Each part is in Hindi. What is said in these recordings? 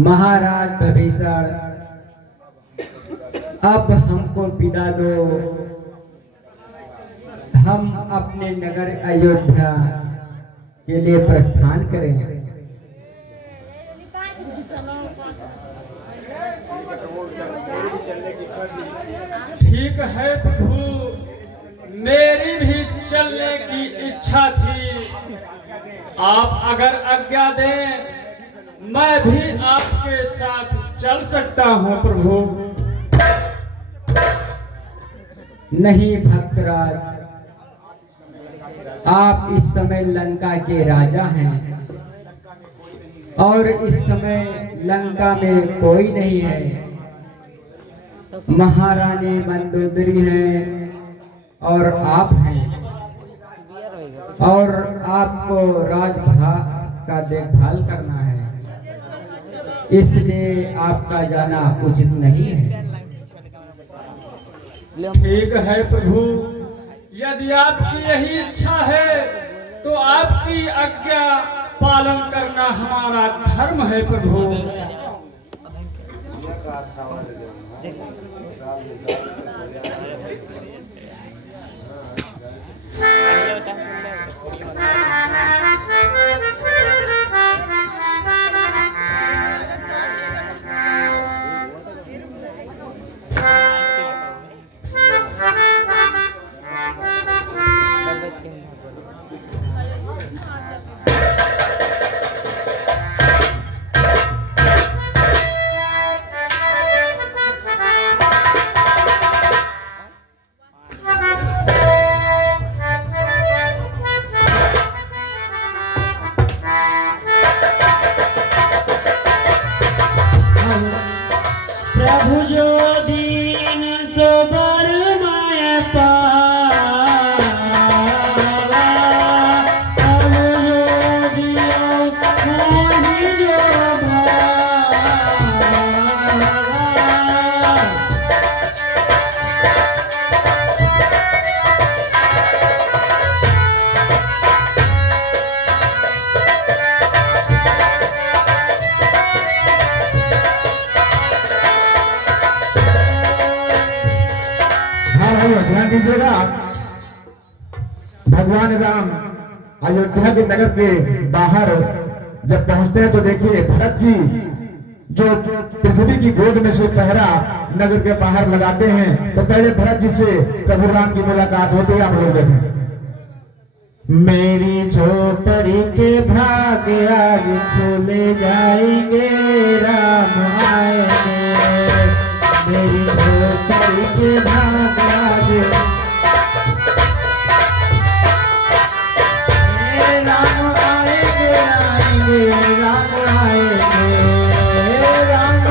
महाराज विभीषण, अब हमको विदा दो, हम अपने नगर अयोध्या के लिए प्रस्थान करें। ठीक है प्रभु, मेरी भी चलने की इच्छा थी। आप अगर आज्ञा दें, मैं भी आपके साथ चल सकता हूँ प्रभु। नहीं भक्तराज, आप इस समय लंका के राजा हैं और इस समय लंका में कोई नहीं है। महारानी मंदोदरी हैं और आप हैं, और आपको राजभाग का देखभाल करना है, इसलिए आपका जाना उचित नहीं है। ठीक है प्रभु, यदि आपकी यही इच्छा है तो आपकी आज्ञा पालन करना हमारा धर्म है प्रभु। प्रभु जो दीन सो बरमाए पावा, प्रभु जो दियो मोहि जो भावा। ध्यान दीजिएगा, भगवान राम अयोध्या के नगर के बाहर जब पहुंचते हैं तो देखिए भरत जी जो पृथ्वी की गोद में से पहरा नगर के बाहर लगाते हैं, तो पहले भरत जी से प्रभु राम की मुलाकात होती है। आप लोग देखें। मेरी झोपड़ी के भाग आज खुले जाएंगे, राम आएंगे। मेरी झोपड़ी के भाग आज राम आएंगे, आएंगे, राम आएंगे, राम।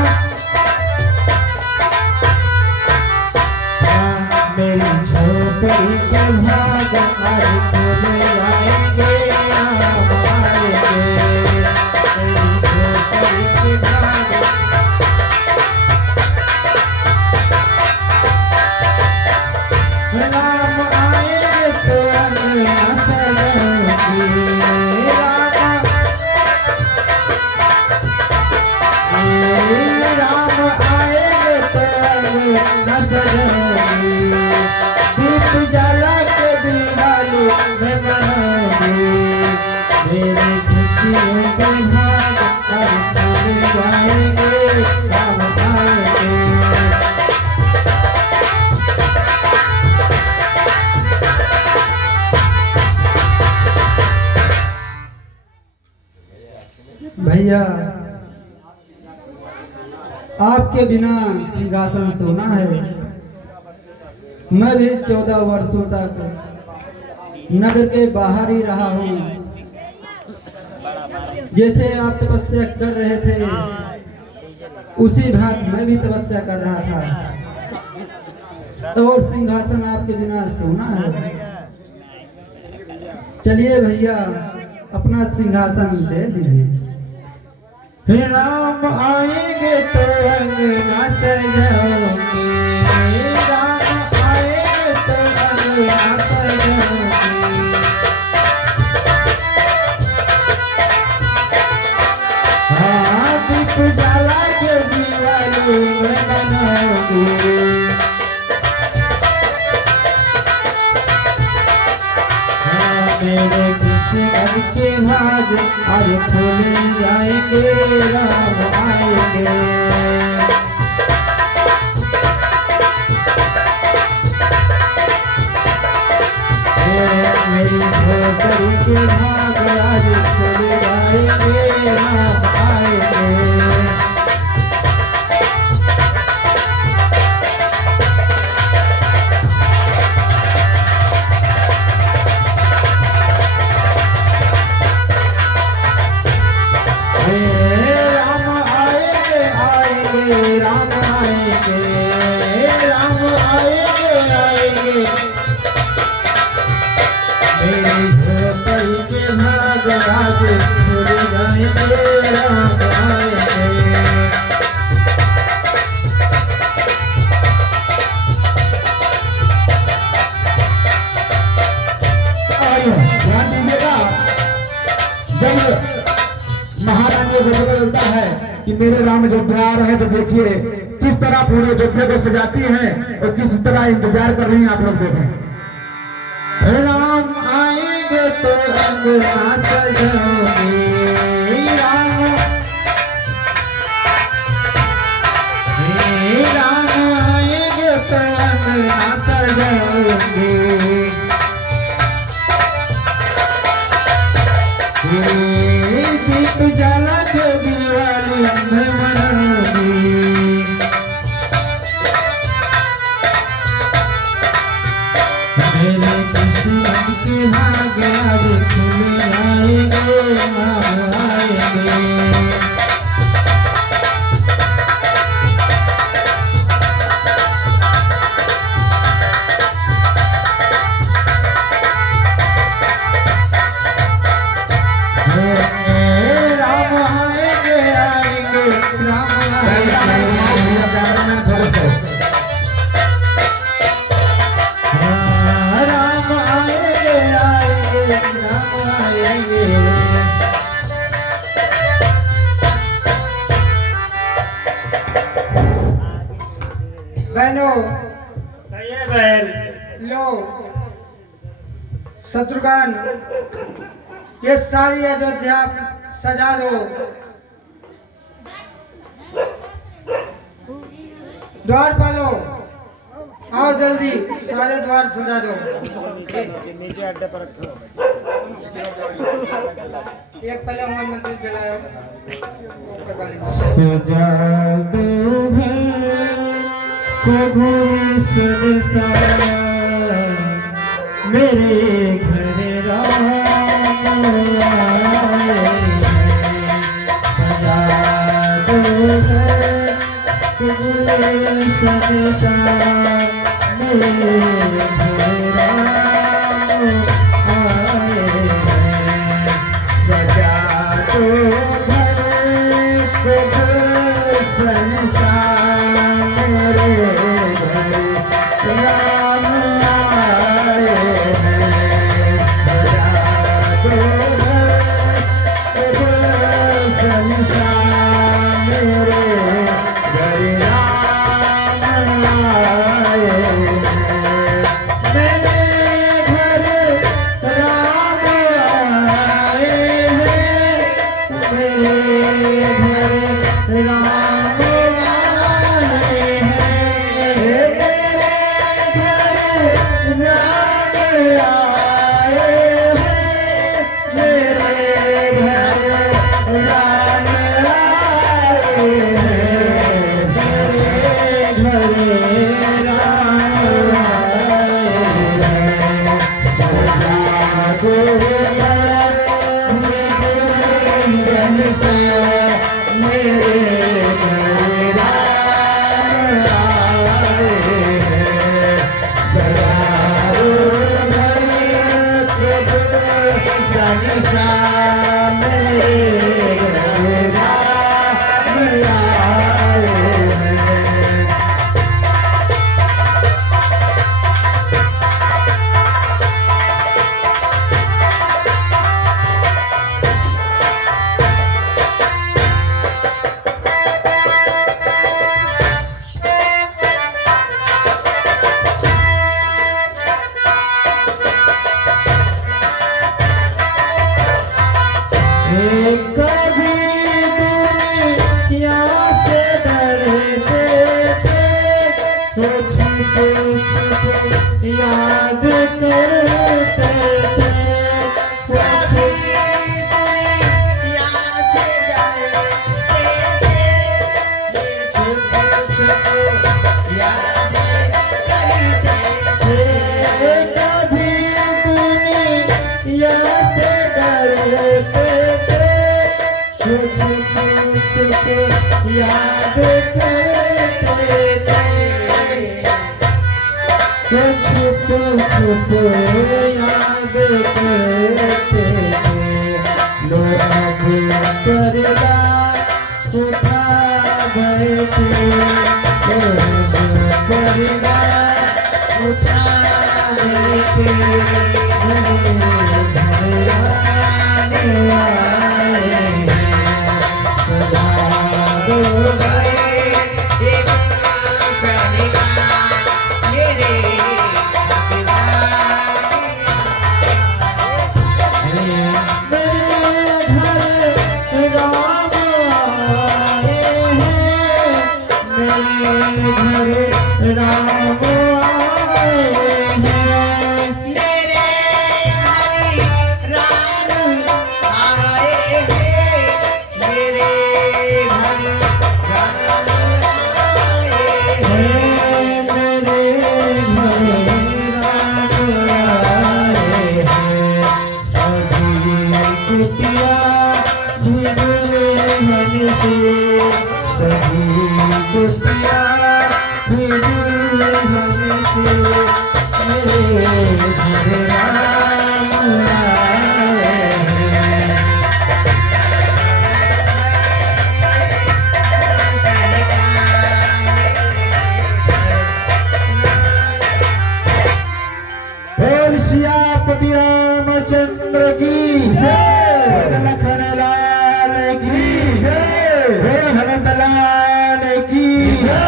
मेरी झोपड़ी के भाग आज खुले जाएंगे, राम आएंगे। मेरी झोपड़ी के भाग राम आएंगे तो अंगना सजाऊंगी, राम आएंगे तो अंगना सजाऊंगी। दीप जला के दिवाली में मनाऊंगी, भैया आपके बिना सिंहासन सोना है। मैं भी 14 वर्षों तक नगर के बाहर ही रहा हूँ। जैसे आप तपस्या कर रहे थे उसी भांति मैं भी तपस्या कर रहा था, और सिंहासन आपके बिना सोना है। चलिए भैया अपना सिंहासन ले लीजिए। हे राम आएंगे तो अंगना सजाओगे, राम आएंगे तो अंगना सजाओगे। हाँ दीप जला के दिवाली में बनाओगे। मेरे किस्मत के भाग आज खुल जाएंगे, राम आएंगे। मेरी झोपड़ी के भाग आज खुल जाएंगे, राम आएंगे। महारानी को पता चलता है कि मेरे राम अयोध्या आ रहे हैं, तो देखिए किस तरह पूरे अयोध्या को सजाती हैं और किस तरह इंतजार कर रही हैं। आप लोग देखें, राम आएंगे तो अंगना सजाओगे, राम आएंगे तो अंगना सजाओगे। दीप जला के दिवाली में मनाओगी। मेरे किस्मत के भाग आज खुल आएंगे, राम आएंगे। बहनों बहन लो शत्रुघ्न ये सारी अयोध्या सजा दो। द्वार पालो, आओ जल्दी सारे द्वार सजा दो। एक पहले हनुमान मंदिर जलाओ। सजा दो प्रभु संसार, मेरे घर राम आए हैं। सजा दो प्रभु संसार, मेरे घर राम आए हैं। सजा दो प्रभु संसार, राम निशान मेरे राम आए हैं। कभी दुनिया से डरते थे, कुछ कुछ याद करते थे, कुछ दुनिया से डरते थे, कुछ याद करते थे। कभी दुनिया से डरते कुछ याद करते थे, कुछ याद करते थे। लोग पर्दा उठा बैठे, लोग पर्दा उठा बैठे, सियापति रामचंद्र की जय, लखन लाल की जय, भरत लाल की जय।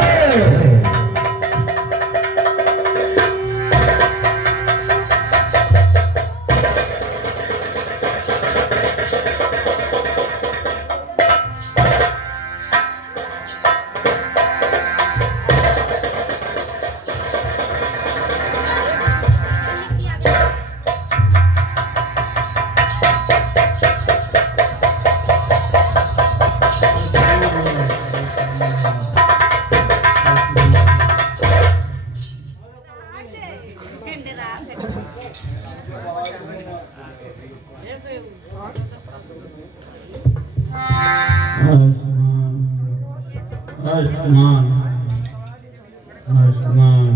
आसमान आसमान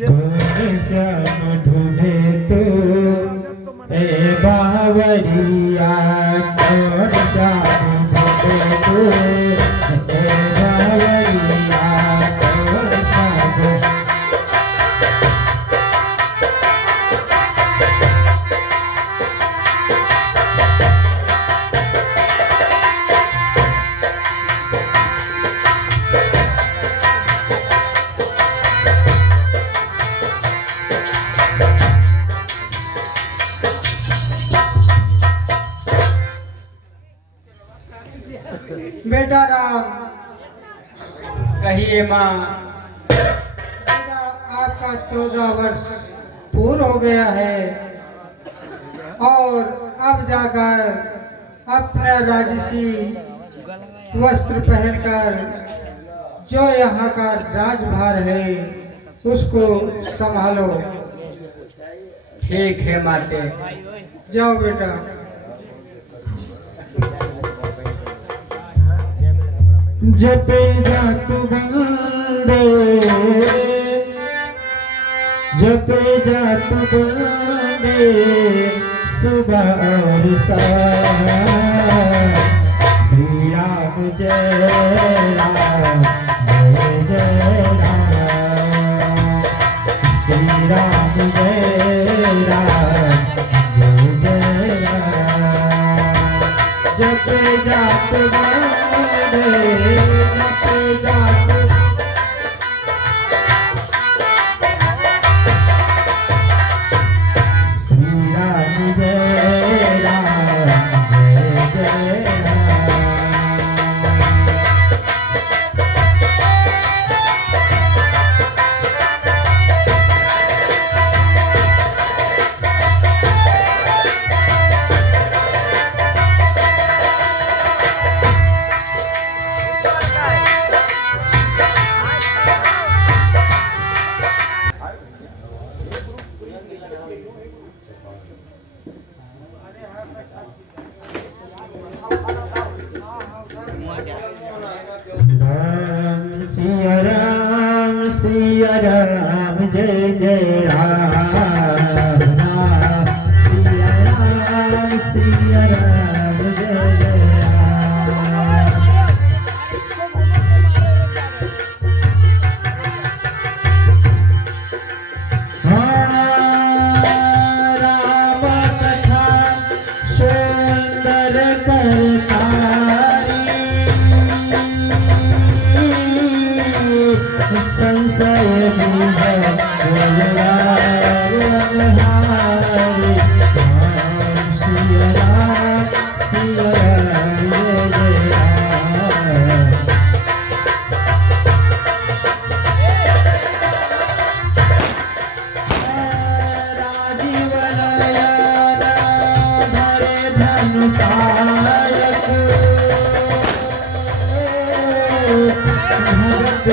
कौन श्याम ढूंढे तो ए बावरिया, कौन श्याम ढूंढे तो ए बावरिया, कौन श्याम। बेटा राम, कहिए माँ। बेटा आपका 14 वर्ष पूर्ण हो गया है और अब जाकर अपना राजसी वस्त्र पहनकर जो यहाँ का राजभार है उसको संभालो। ठीक है माते। जाओ बेटा। जपे जातु बंदे, जपे जात बंदे सुबह और शाम, श्री राम जय राम जय जय राम, श्री राम जय राम जय जय राम। जपे जात बंदे जपे जात सिया राम जय जय राम, सिया राम जय जय राम। राम कथा सुंदर करतारी, संशय सिया राम जय जय राम। राजीव नयन धरे धनुषायक, भगत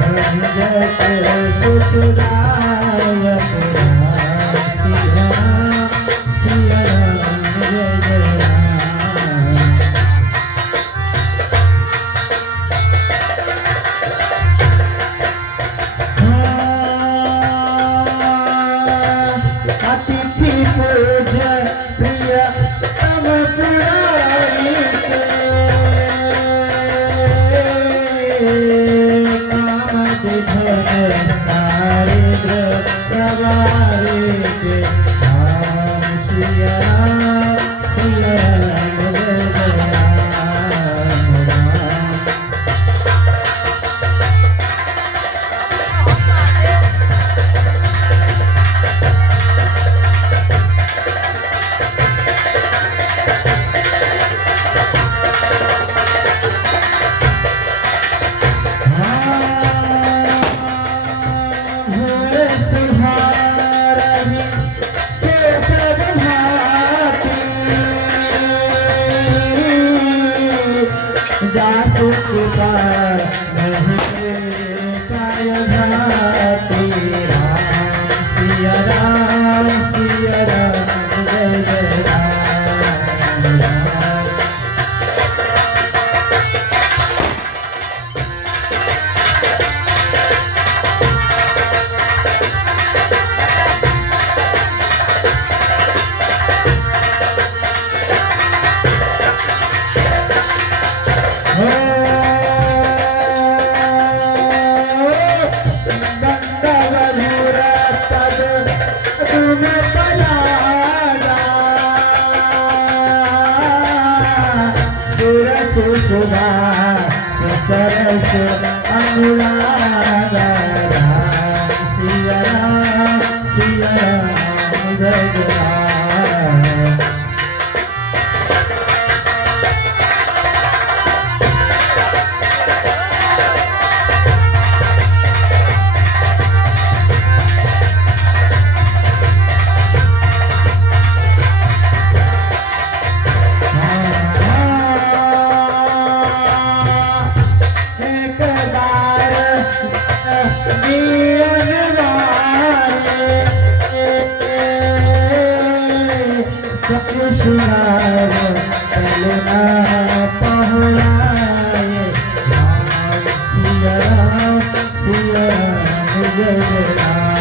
भंजक सुखदायक, सिया राम जय जय राम। अतिथि पूज्य प्रिय तम पुरारी के, कामद धन दारिद्र प्रवारी के, सिया राम जय जय राम। जासु कृपा नहीं काय भाती, सिया राम जय जय राम। सुधा सरस अनुराग, सिया राम जय जय राम। कृष्णार चलना पहुँचाए, सिया राम जय जय राम।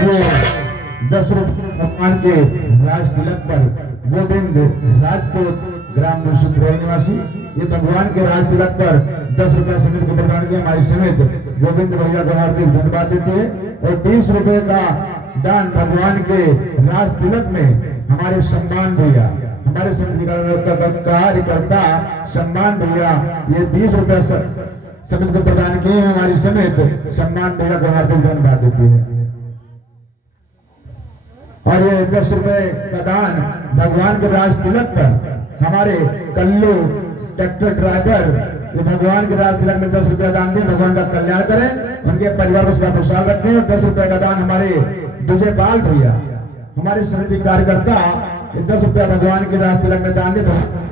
वो 10 रुपये भगवान के राज तिलक पर गोविंद राजपूत ग्राम मुंशीपुर निवासी ये भगवान के राज तिलक पर 10 रुपये समिति को प्रदान किया। हमारी समिति गोविंद भैया को हार्दिक धन्यवाद देती है। और 30 रुपए का दान भगवान के राज तिलक में हमारे सम्मान भैया, हमारे समिति कार्यकर्ता सम्मान भैया ये 30 रुपए समिति को प्रदान किए। हमारी समिति सम्मान भैया को हार्दिक धन्यवाद देती है। और ये 10 रुपए का दान भगवान के राज तिलक पर हमारे कल्लू ट्रैक्टर ड्राइवर ये भगवान के राज तिलक में 10 रुपया दान दिए। भगवान का कल्याण करें, उनके परिवार को उसका खुशहाल रखें। 10 रुपए का दान हमारे दूजे बाल भैया, हमारे समिति कार्यकर्ता 10 रुपया भगवान के राज तिलक में दान दिए।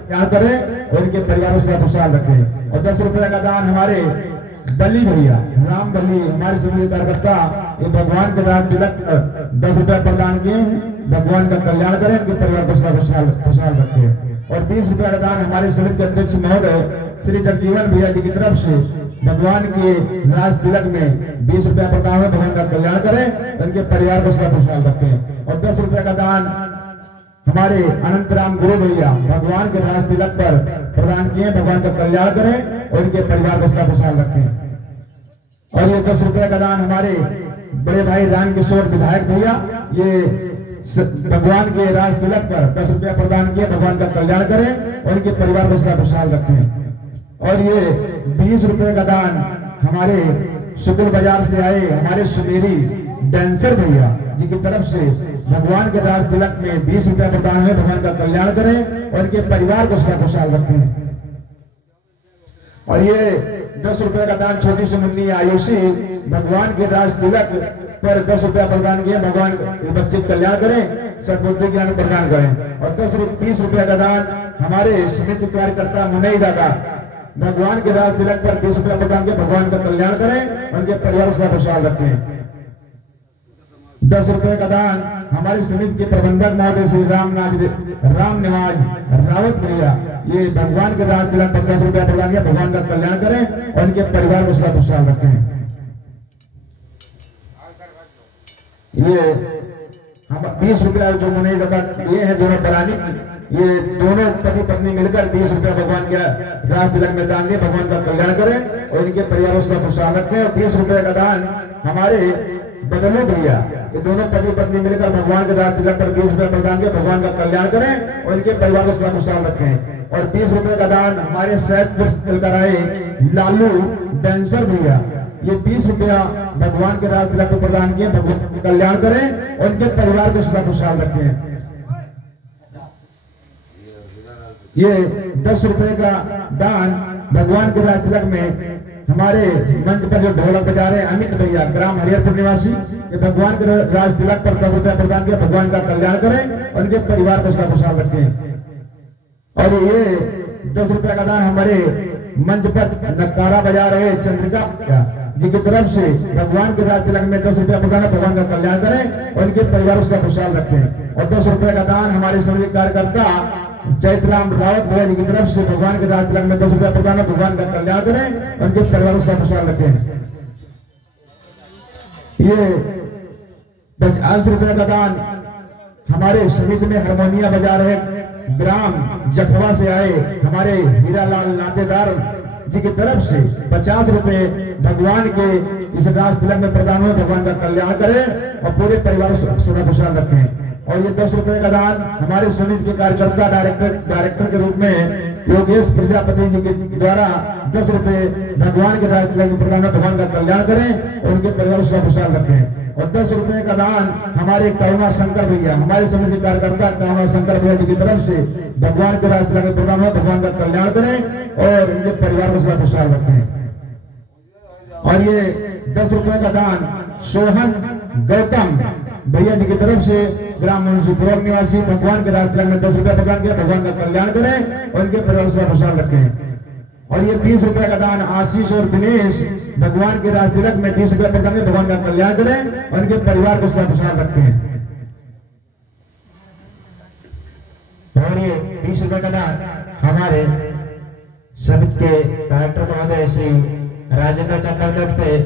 क्या करें और इनके परिवार को खुशहाल रखें। और 10 रुपए का दान हमारे बली भैया राम बली हमारे सभी कार्यकर्ता ये भगवान के दान तिलक 10 रुपए प्रदान किए हैं। भगवान का कल्याण करें, इनके परिवार को खुशहाल रखें। और 20 रुपए का दान हमारे समिति के अध्यक्ष महोदय श्री जगजीवन भैया जी की तरफ से भगवान के राज तिलक में 20 रुपया प्रदान है। भगवान का कल्याण करें, उनके परिवार को खुशहाल रखें। और 10 रुपए का दान हमारे अनंतराम गुरु भैया भगवान के राज तिलक पर प्रदान किए। भगवान का कल्याण करें और उनके परिवार को खुशहाल रखें। और ये 10 रुपए का दान हमारे बड़े भाई राम किशोर विधायक भैया ये भगवान के राज तिलक पर 10 रुपया प्रदान किए। भगवान का कल्याण करें और उनके परिवार को खुशहाल रखें। और ये 20 रुपए का दान हमारे शुक्ल बाजार से आए हमारे सुमेरी डांसर भैया जी की तरफ से भगवान के राज तिलक में 20 रुपया प्रदान है। भगवान का कल्याण करें और उनके परिवार को खुशहाल रखें। और ये 10 रुपए का दान छोटी सी मुन्नी आयुषी भगवान के राज तिलक पर 10 रुपया प्रदान किए। भगवान बच्चे कल्याण करें, सद्बुद्धि ज्ञान प्रदान करें। और 20 रुपया का दान हमारे समिति कार्यकर्ता मुनई दादा भगवान के राज तिलक पर 20 रुपया प्रदान किए। भगवान का कल्याण करें, उनके परिवार को खुशहाल रखें। 10 रुपए का दान हमारी समिति के प्रबंधक महोदय श्री राम निवाज रावत भैया ये भगवान के राज तिलक पर 10 रुपया प्रदान किया। भगवान का कल्याण करें और उनके परिवार को खुशहाल रखें। ये 20 रुपया जो मुनई दादा ये है दोनों बरानी ये दोनों पति पत्नी मिलकर 20 रुपया भगवान के राज तिलक में दान दिए। भगवान का कल्याण करें और इनके परिवारों को खुशहाल रखें। और 20 रुपए का दान हमारे बदलू भैया ये दोनों पति पत्नी मिलकर भगवान के राज तिलक पर 20 रुपया प्रदान किए। भगवान का कल्याण करें और इनके परिवारों को खुशहाल रखें। और 20 रुपए का दान हमारे सैदपुर मिलकर आए लालू डांसर भैया ये 20 रुपया भगवान के राज तिलक पर प्रदान किए। भगवान का कल्याण करें और इनके परिवार को खुशहाल रखें। ये 10 रुपए का दान भगवान के राज तिलक में हमारे मंच पर जो ढोलक बजा रहे अमित भैया ग्राम हरिहरपुर निवासी ये भगवान के राज तिलक पर 10 रुपया प्रदान किया। भगवान का कल्याण करें और उनके परिवार को खुशहाल रखें। और ये 10 रुपया का दान हमारे मंच पर नकारा बजा रहे चंद्रिका जी की तरफ से भगवान के राज तिलक में 10 रुपया प्रदान है। भगवान का कल्याण करें और उनके परिवार को खुशहाल रखें। और 10 रुपए का दान हमारे सभी कार्यकर्ता चैतराम रावत भैया जी की तरफ से भगवान के राज तिलक में 10 रुपया प्रदान है। भगवान का कल्याण करें, उनके परिवार को खुशहाल रखें। ये 50 रुपया का दान हमारे समिति में हारमोनिया बजा रहे ग्राम जखवा से आए हमारे हीरालाल नातेदार जी की तरफ से 50 रुपए भगवान के इस राज तिलक में प्रदान हो। भगवान का कल्याण करें और पूरे परिवार को सदा खुशहाल रखें। और ये 10 रुपए का दान हमारे समिति के कार्यकर्ता डायरेक्टर के रूप में योगेश प्रजापति जी के द्वारा 10 रुपए भगवान के राज तिलक में प्रदान हो। भगवान का कल्याण करें और उनके परिवार को खुशहाल रखें। और 10 रुपए का दान हमारे करुणा शंकर भैया हमारे समिति कार्यकर्ता करुणा शंकर भैया जी की तरफ से भगवान के राज तिलक में प्रदान हो। भगवान का कल्याण करें और उनके परिवार को खुशहाल रखें। और ये 10 रुपए का दान सोहन गौतम भैया जी की तरफ से ग्राम मुंशीपुर निवासी भगवान के राज तिलक में 10 रुपया प्रदान किया। भगवान का कल्याण करें और उनके परिवार को खुशहाल रखें। और ये 20 रुपए का दान आशीष और दिनेश भगवान के राज तिलक में 20 रुपया प्रदान किया। भगवान का कल्याण करें और उनके परिवार को खुशहाल रखें। और ये 20 रुपए का दान हमारे समिति के डायरेक्टर महोदय श्री राजेंद्र चंद्र पे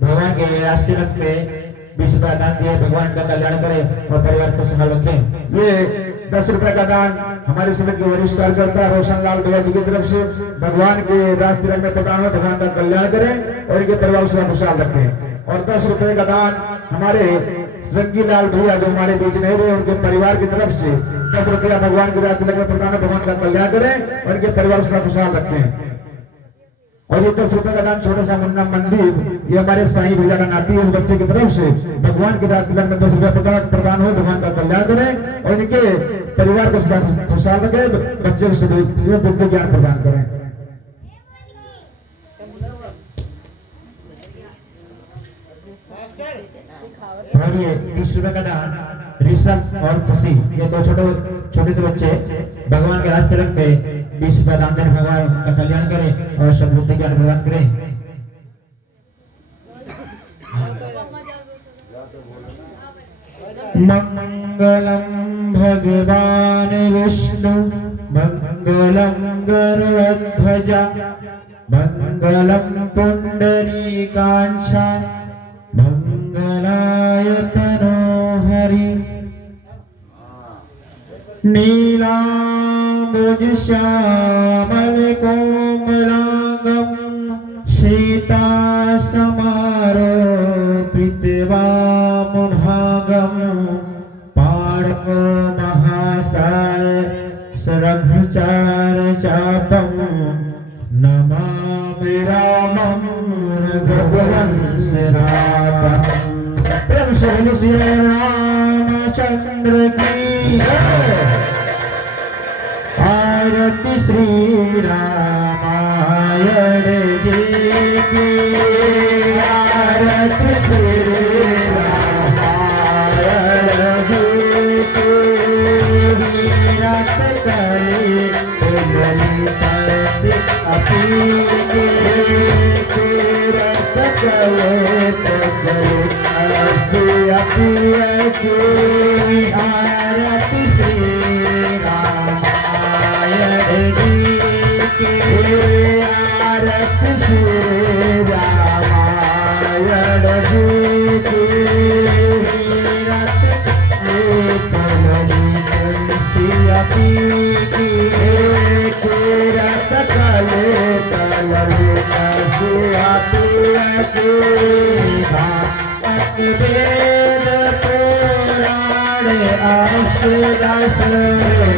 भगवान के राज तिलक में 20 रुपया दान दिए। भगवान का कल्याण करें और परिवार को खुशहाल रखें। ये 10 रुपए का दान हमारी समिति के वरिष्ठ कार्यकर्ता रोशन लाल भैया जी की तरफ से भगवान के राज तिलक में प्रदान हो। भगवान का कल्याण करें और इनके परिवार को खुशहाल रखें। और 10 रुपए का दान हमारे रंगी लाल भैया जो हमारे बीच नहीं रहे उनके परिवार की तरफ से 10 रुपया भगवान के राज तिलक में प्रदान हो। भगवान का कल्याण करें और इनके परिवार को खुशहाल रखें। और ये 10 रुपए का दान छोटा सा मुन्ना मंदिर ये हमारे साईं भैया का नाती है उस बच्चे की तरफ से भगवान के राज तिलक में 10 रुपया प्रदान हो। भगवान का कल्याण करें और इनके परिवार को खुशहाल रखें। बच्चे को बुद्धि ज्ञान प्रदान करें। और ये 20 रुपए का दान ऋषभ और खुशी ये 2 छोटे से बच्चे भगवान के राज तिलक में बीस प्रदान देने भगवान का कल्याण करे और सब बुद्धि ज्ञान प्रदान करे। मंगलम भगवान विष्णु मंगलम गरुड़ध्वज मंगलम पुंडरीकाक्षा मंगलाय तनोहरि नीलांबुज श्यामल कोमलांगम सीता समारोपित वामभागम पाणो महासाय सरभचार चापम नमामि रामं रघुवंशनाथं। प्रेम से बोलिए श्री रामचंद्र की आरती श्री रामायण जी की आरती श्री रामायण जी की वीरत कली ललिता से अपी वीरत कले आरती श्री रामायण जी की आरती श्री रामायण जी की वीरत कले सियापी की वीरत कले सियापी की वेद पुराण अष्टदश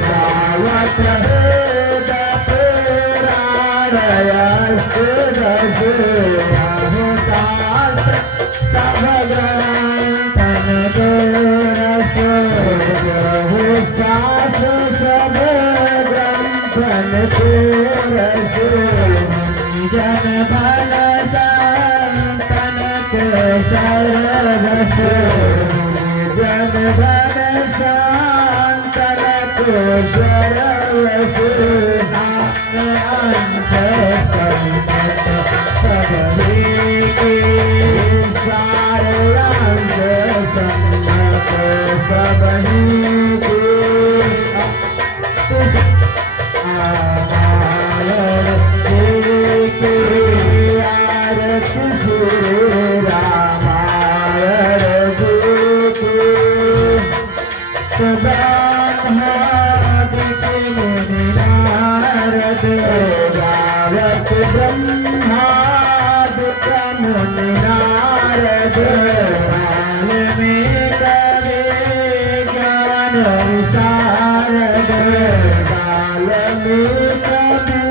गावत वेद पुराण अष्टदश चाहो शास्त्र सब ग्रंथन गोरस चाहो शास्त्र सब ग्रंथन गोरस जन भन सर्वस जन भन शांतन को सर्वस अंश संमत सबही की सारंश संमत सबही की आमायण की आरती श्री रामायण जी की ब्रह्मादि मुनि नारद गावत ब्रह्मादि मुनि नारद काल में करे ज्ञान विशारद काल में करे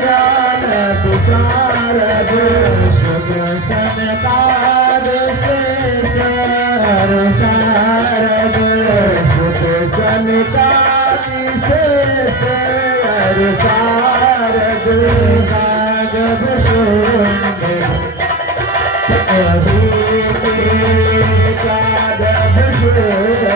ज्ञान विशारद सनकार शेष शारद सनकार शेष शारद कागद शून्य अभी के कागद शून्य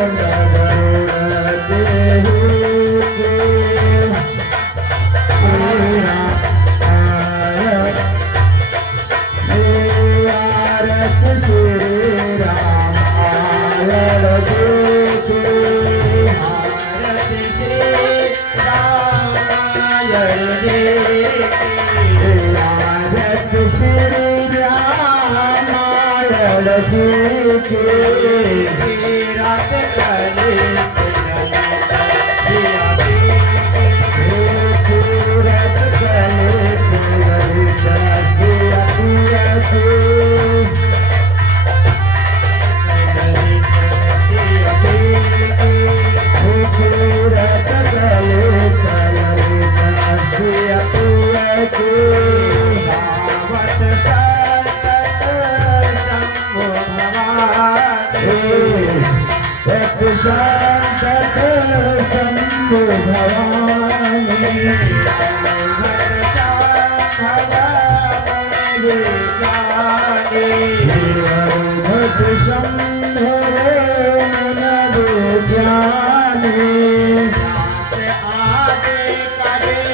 रात करे रत संत शंभु भवानी भक्त शंभु मन ज्ञानी आगे करे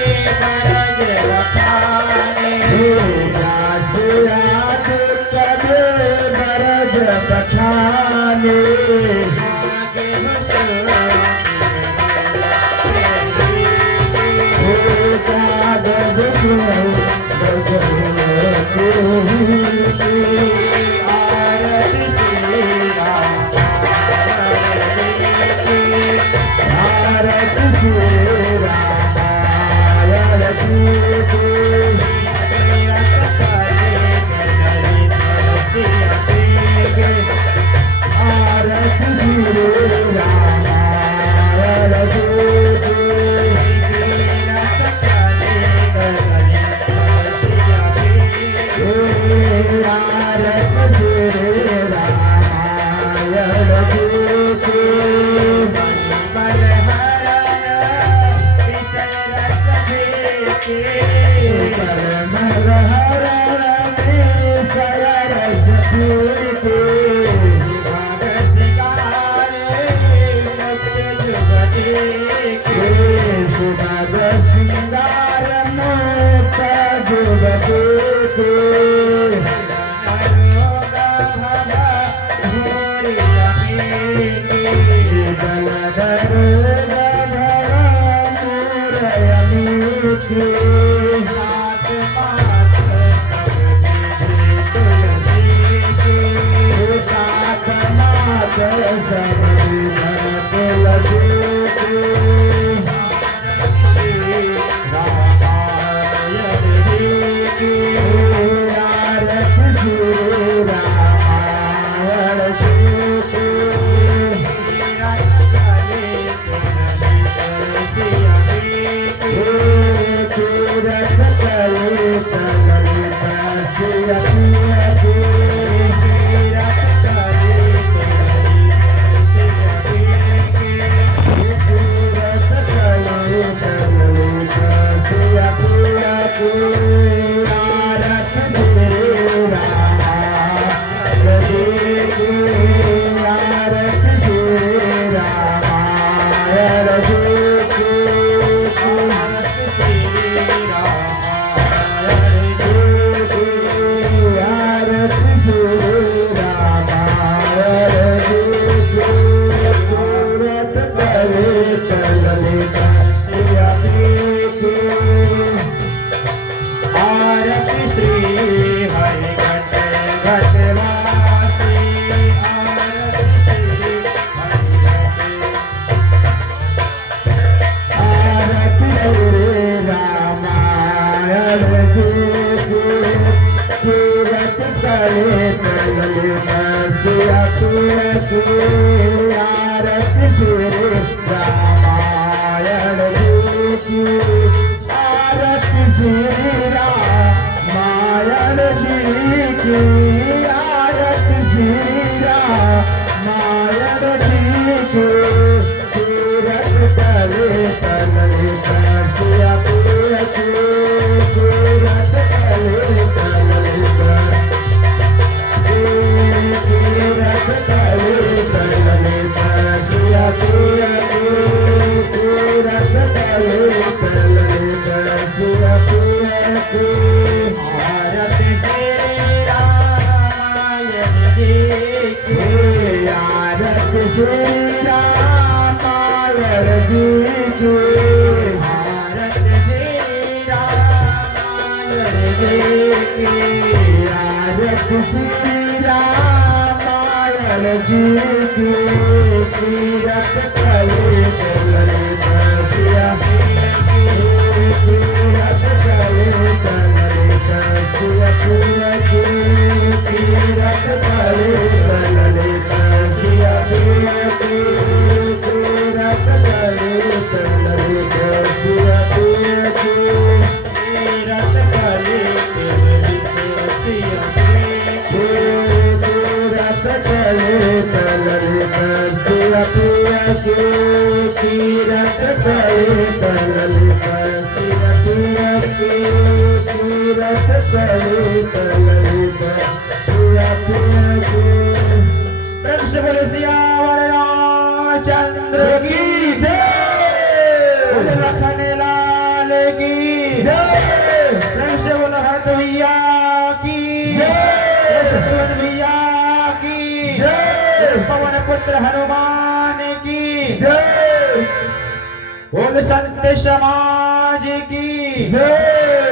बोल संत समाज की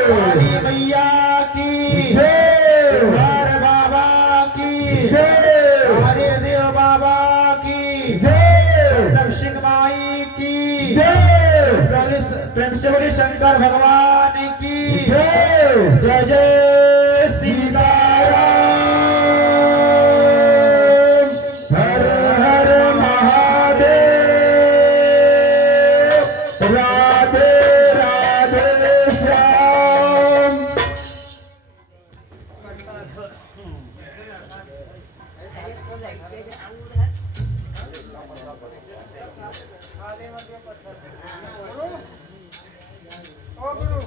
काली मैया की जय। हर बाबा की जय। हरे देव बाबा की जय नव सिंह माई की जय प्रेम से बोले शंकर भगवान की जय जय जय सीताराम। हर हर महादेव राधे राधे श्याम। ओ गुरु